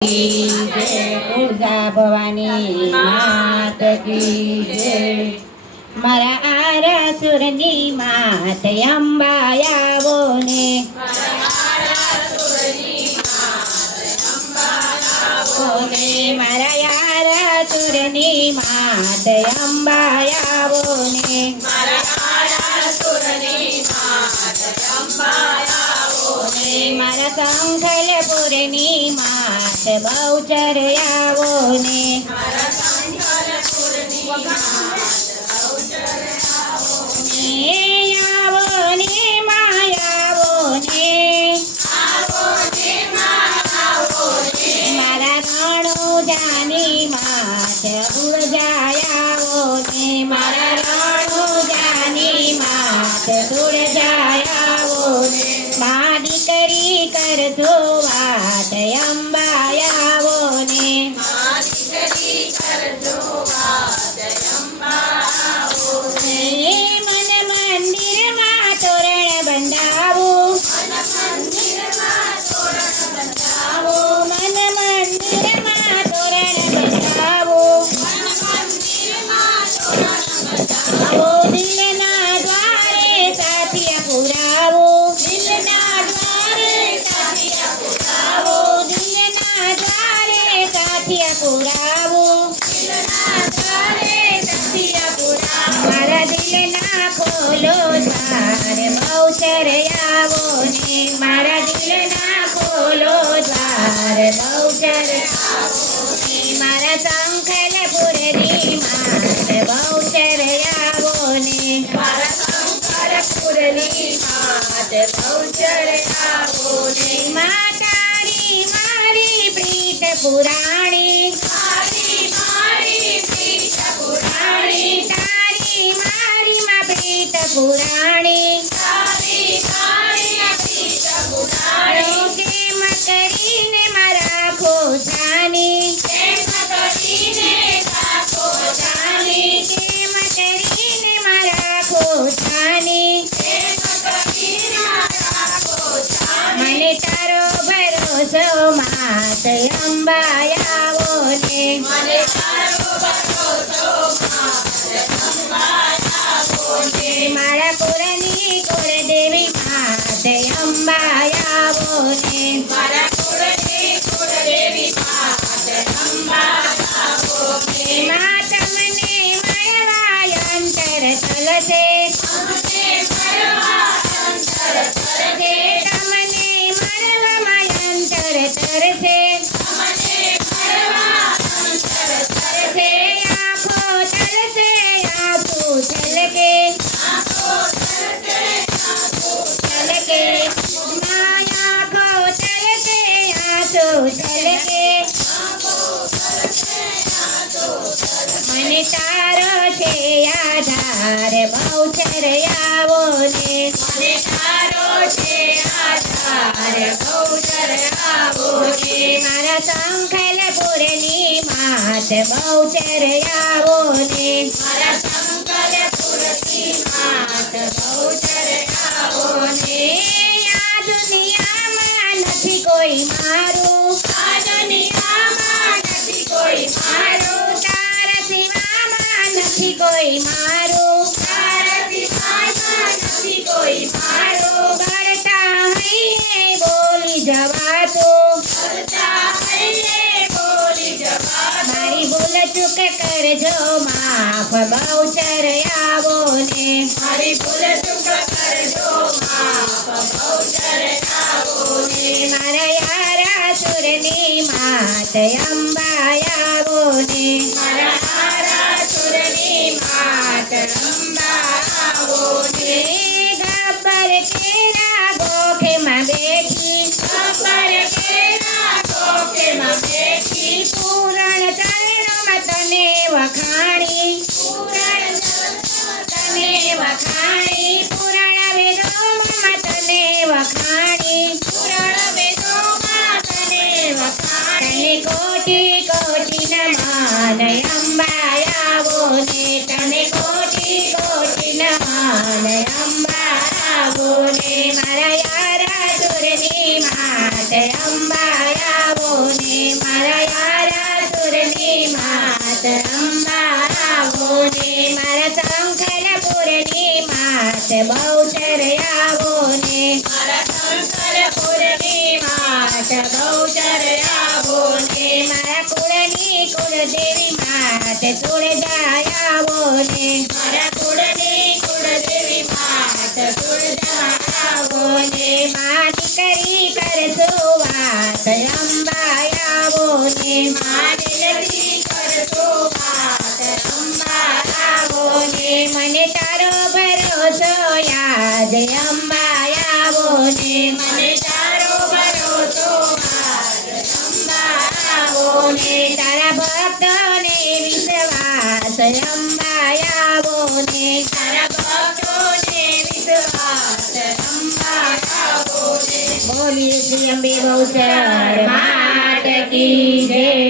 जय दुर्गा भवानी मात की जय। मारा आरासुरनी मात अंबा आवो ने, मारा आरासुरनी मात अंबा आवो ने, मारा संखलपुरनी मात बहुचर आवो ने, आवो ने मायावो ने, मारा राणो जानी मात उड़जायावो ने, मारा राणो जानी मात उड़जायावो ने, मां दीकरी करजो वात अंबा आवो ने, मन मंदिर मां तोरण बंधावो, मन मंदिर मां तोरण बंधावो, दिलना द्वारे साथिया पुरावो, दिलना द्वारे साथिया पुरावो, मारा दिलना खोलो द्वार बहुचर आवो ने, मारा दिलना खोलो द्वार बहुचर आवो ने, मारा संखलपुरनी मात बहुचर आवो ने, मारा संखलपुरनी मात बहुचर आवो ने, मातारी मारी प्रीत पुराणी, तारी मारी प्रीत पुराणी, तारी मारी मा प्रीत पुराणी, तारी मारी मा प्रीत पुराणी, केम करीने मारा खो जानी, केम करीने राखो जानी, केम करीने मारा खो जानी, केम करीने मारा खो जानी, मने तारो भरोસો मात अंबा आवो ने, मने तारो भरोસો मात अंबा आवो ने, मारा कुळनी कुळदेवी मात अंबा आवो ने, मारा कुळनी कुळदेवी मात अंबा आवो ने, मात मने मळवा अंतर चलते, अमने मळवा अंतर चलते, तमने मळवा अंतर तरसे, अमने मळवा अंतर तरसे, आँखों तरसे आँखों छलके, आँखों तरसे आँखों छलके, माया को तरसे आँखों छलके, आँखों तरसे आँखों छलके, मने तारो छे आधार बहुचर आवो ने, मने तारो छे आधार बहुचर आवो ने, मारा संखलपुरनी मात बहुचर आवो ने, मारा संखलपुरनी मात बहुचर आवो ने, आ दुनियामां નથી કોઈ મારું, આ દુનિયામાં નથી કોઈ મારું, તારા સિવામાં નથી કોઈ મારું, તારા સિવામાં નથી કોઈ મારું, બળતા હૈયે બોલી જવાતો, બળતા હૈયે બોલી જવાતો, મારી ભૂલ ચૂક કરજો માફ बहुचर आवो ने, मारी भूल चूक करजो माफ बहुचर आवो ने, मारा आरासुरनी मात अंबा आवो ने, मारा आरासुरनी मात अंबा आवो ने, गब्बर केरा गोखे में बैठी, गब्बर केरा गोखे में बैठी, पूरण चरणों में तने वखाणी, पूरण तने वखाणी, पुराण वेदों में तने वखाणी, पुराण वेदों में तने वखाणी, कोटि कोटि नमन अंबा आवो ने, तने कोटि कोटि नमन अंबा आवो ने, मारा आरासुरनी मात અંબા આવો ને માત બહુચર આવો ને મારા શંકરપુરની માત બહુચર આવો ને મારા કુળની કુળદેવી માત તુળજા આવો ને મારા કુળની કુળદેવી માત તુળજા આવો ને મા દીકરી કરશો વાત અંબા આવો ને મા દિલથી કરશો વાત અંબા આવો ને મને તારો ભરોસો યાદ અંબા આવો ને મને તારો ભરોસો યાદ અંબા આવો ને તારા ભક્તોને વિશ્વાસ અંબા આવો ને તારા ભક્તોને વિશ્વાસ અંબા આવો ને બોલીએ શ્રી અંબે બહુચર માત કી જય।